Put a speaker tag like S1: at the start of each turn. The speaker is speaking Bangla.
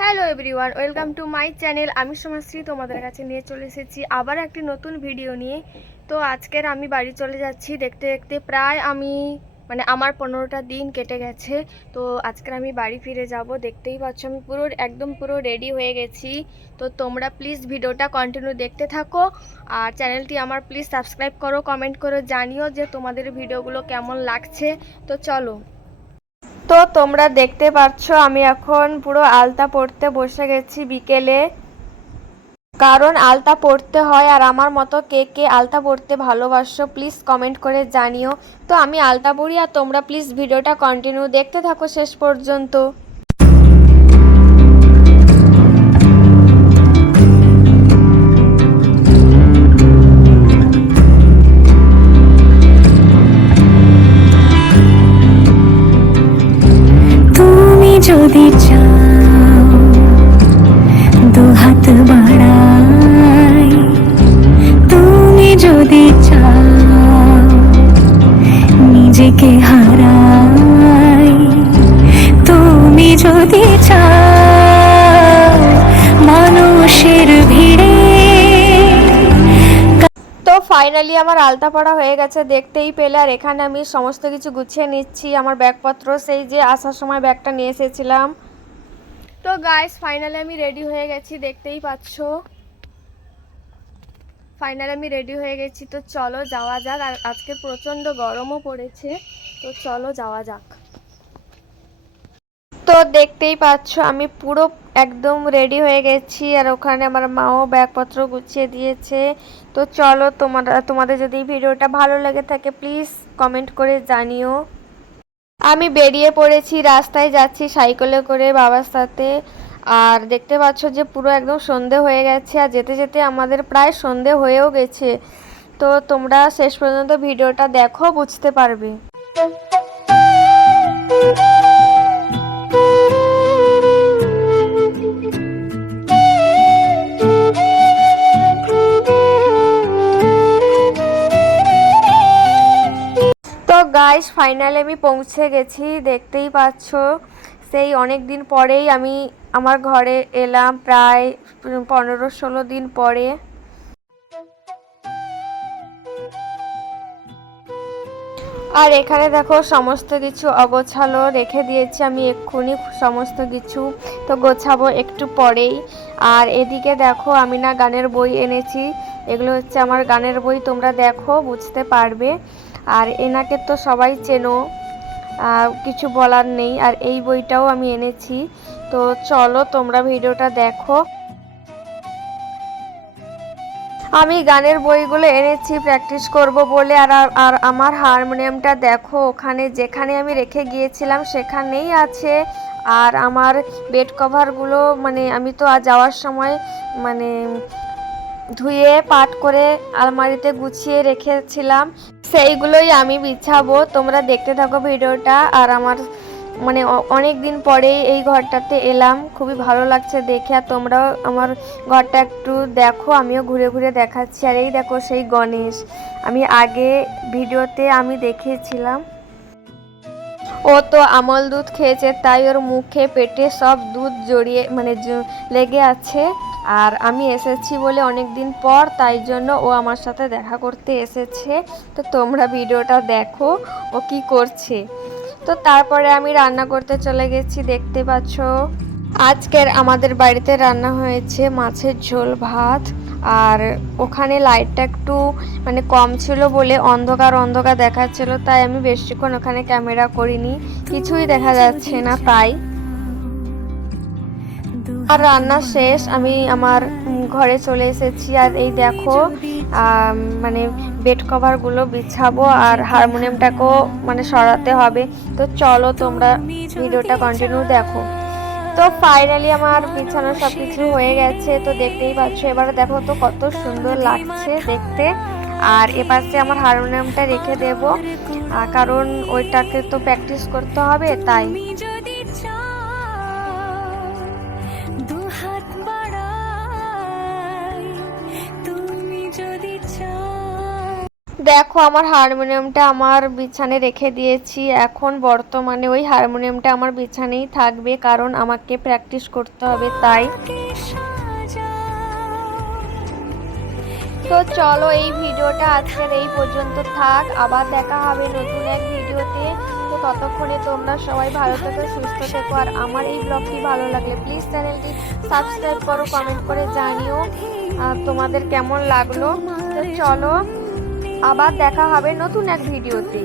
S1: Hello everyone welcome to my channel আমি সমাশ্রী, তোমাদের কাছে নিয়ে চলে এসেছি আবার একটি নতুন ভিডিও নিয়ে। তো আজকের আমি বাড়ি চলে যাচ্ছি। দেখতে দেখতে প্রায় আমি মানে আমার পনেরোটা দিন কেটে গেছে। তো আজকের আমি বাড়ি ফিরে যাব। দেখতেই পাচ্ছ, আমি পুরো, একদম পুরো রেডি হয়ে গেছি। তো তোমরা প্লিজ ভিডিওটা কন্টিনিউ দেখতে থাকো। আর চ্যানেলটি আমার প্লিজ সাবস্ক্রাইব করো কমেন্ট করো, জানিও যে তোমাদের ভিডিওগুলো কেমন লাগছে। তো চলো। তো তোমরা দেখতে পাচ্ছ, আমি এখন পুরো আলতা পড়তে বসে গেছি বিকেলে। কারণ আলতা পড়তে হয় আর আমার মতো কে কে আলতা পড়তে ভালোবাসো প্লিজ কমেন্ট করে জানিও। তো আমি আলতা পড়ি আর তোমরা প্লিজ ভিডিওটা কন্টিনিউ দেখতে থাকো শেষ পর্যন্ত।
S2: তুমি
S1: ফাইনালি আমার আলতা পড়া হয়ে গেছে, দেখতেই পেলে। আর এখানে আমি সমস্ত কিছু গুছিয়ে নিচ্ছি। আমার ব্যাগপত্র সেই যে আসার সময় ব্যাগটা নিয়ে এসেছিলাম। তো গাইস ফাইনালি আমি রেডি হয়ে গেছি, দেখতেই পাচ্ছ। ফাইনালি আমি রেডি হয়ে গেছি। তো চলো যাওয়া যাক। আর আজকে প্রচণ্ড গরমও পড়েছে। তো চলো যাওয়া যাক। তো দেখতেই পাচ্ছ, আমি পুরো একদম রেডি হয়ে গেছি আর ওখানে আমার মাও ব্যাগপত্র গুছিয়ে দিয়েছে। তো চলো তোমার, তোমাদের যদি ভিডিওটা ভালো লেগে থাকে প্লিজ কমেন্ট করে জানিও। আমি বেরিয়ে পড়েছি, রাস্তায় যাচ্ছি সাইকেলে করে বাবার সাথে। আর দেখতে পাচ্ছ যে পুরো একদম সন্ধে হয়ে গেছে আর যেতে যেতে আমাদের প্রায় সন্ধে হয়েও গেছে। তো তোমরা শেষ পর্যন্ত ভিডিওটা দেখো, বুঝতে পারবে। গাইস ফাইনালি আমি পৌঁছে গেছি, দেখতেই পাচ্ছ। সেই অনেক দিন পরেই আমি আমার ঘরে এলাম, প্রায় পনেরো ষোলো দিন পরে। আর এখানে দেখো সমস্ত কিছু অগোছালো, রেখে দিয়েছি আমি এক্ষুনি সমস্ত কিছু। তো গোছাবো একটু পরেই। আর এদিকে দেখো আমি না গানের বই এনেছি। এগুলো হচ্ছে আমার গানের বই, তোমরা দেখো, বুঝতে পারবে। আর এনাকে তো সবাই চেনো। কিছু বলার নেই, আর এই বইটাও আমি এনেছি। তো চলো, তোমরা ভিডিওটা দেখো। আমি গানের বইগুলো এনেছি, প্র্যাকটিস করব বলে, আর- আর আমার হারমোনিয়ামটা দেখো ওখানে, যেখানে আমি রেখে গিয়েছিলাম সেখানেই আছে। আর আমার বেড কভারগুলো মানে আমি তো আর যাওয়ার সময় মানে ধুয়ে, পাট করে আলমারিতে গুছিয়ে রেখেছিলাম। সেইগুলোই আমি বিছাবো। তোমরা দেখতে থাকো ভিডিওটা। আর আমার মানে অনেক দিন পরে এই ঘরটাতে এলাম। খুবই ভালো লাগছে দেখে। আর তোমরাও আমার ঘরটা একটু দেখো। আমিও ঘুরে ঘুরে দেখাচ্ছি। আর এই দেখো সেই গণেশ। আমি আগে ভিডিওতে আমি দেখিয়েছিলাম। ও তো আমল দুধ খেয়েছে, তাই ওর মুখে, পেটে সব দুধ জড়িয়ে মানে লেগে আছে। আর আমি এসেছি বলে অনেক দিন পর, তাই জন্য ও আমার সাথে দেখা করতে এসেছে। তো তোমরা ভিডিওটা দেখো, ও কি করছে। তো তারপরে আমি রান্না করতে চলে গেছি, দেখতে পাচ্ছ। আজকের আমাদের বাড়িতে রান্না হয়েছে মাছের ঝোল ভাত। আর ওখানে লাইটটা একটু মানে কম ছিল বলে অন্ধকার অন্ধকার দেখাচ্ছিল, তাই আমি বেশিক্ষণ ওখানে ক্যামেরা করিনি। কিছুই দেখা যাচ্ছে না তাই আর রান্না শেষ, আমি আমার ঘরে চলে এসেছি। আর এই দেখো মানে বেড কভারগুলো বিছাবো আর হারমোনিয়ামটাকেও মানে সরাতে হবে। তো চলো তোমরা ভিডিওটা কন্টিনিউ দেখো। তো ফাইনালি আমার বিছানো সব কিছু হয়ে গেছে, তো দেখতেই পাচ্ছ, এবারে দেখো তো কত সুন্দর লাগছে দেখতে। আর এপাশে আমার হারমোনিয়ামটা রেখে দেব কারণ ওইটাকে তো প্র্যাকটিস করতে হবে, তাই। দেখো, আমার হারমোনিয়ামটা আমার বিছানে রেখে দিয়েছি। এখন বর্তমানে ওই হারমোনিয়ামটা আমার বিছানেই থাকবে, কারণ আমাকে প্র্যাকটিস করতে হবে, তাই। তো চলো, এই ভিডিওটা আজকের এই পর্যন্ত থাক। আবার দেখা হবে নতুন এক ভিডিওতে। তো ততক্ষণে তোমরা সবাই ভালো থেকো, সুস্থ থেকো। আর আমার এই ব্লগটি ভালো লাগলে প্লিজ চ্যানেলটি সাবস্ক্রাইব করো কমেন্ট করে জানিও তোমাদের কেমন লাগল। তো চলো আবার দেখা হবে নতুন এক ভিডিওতে।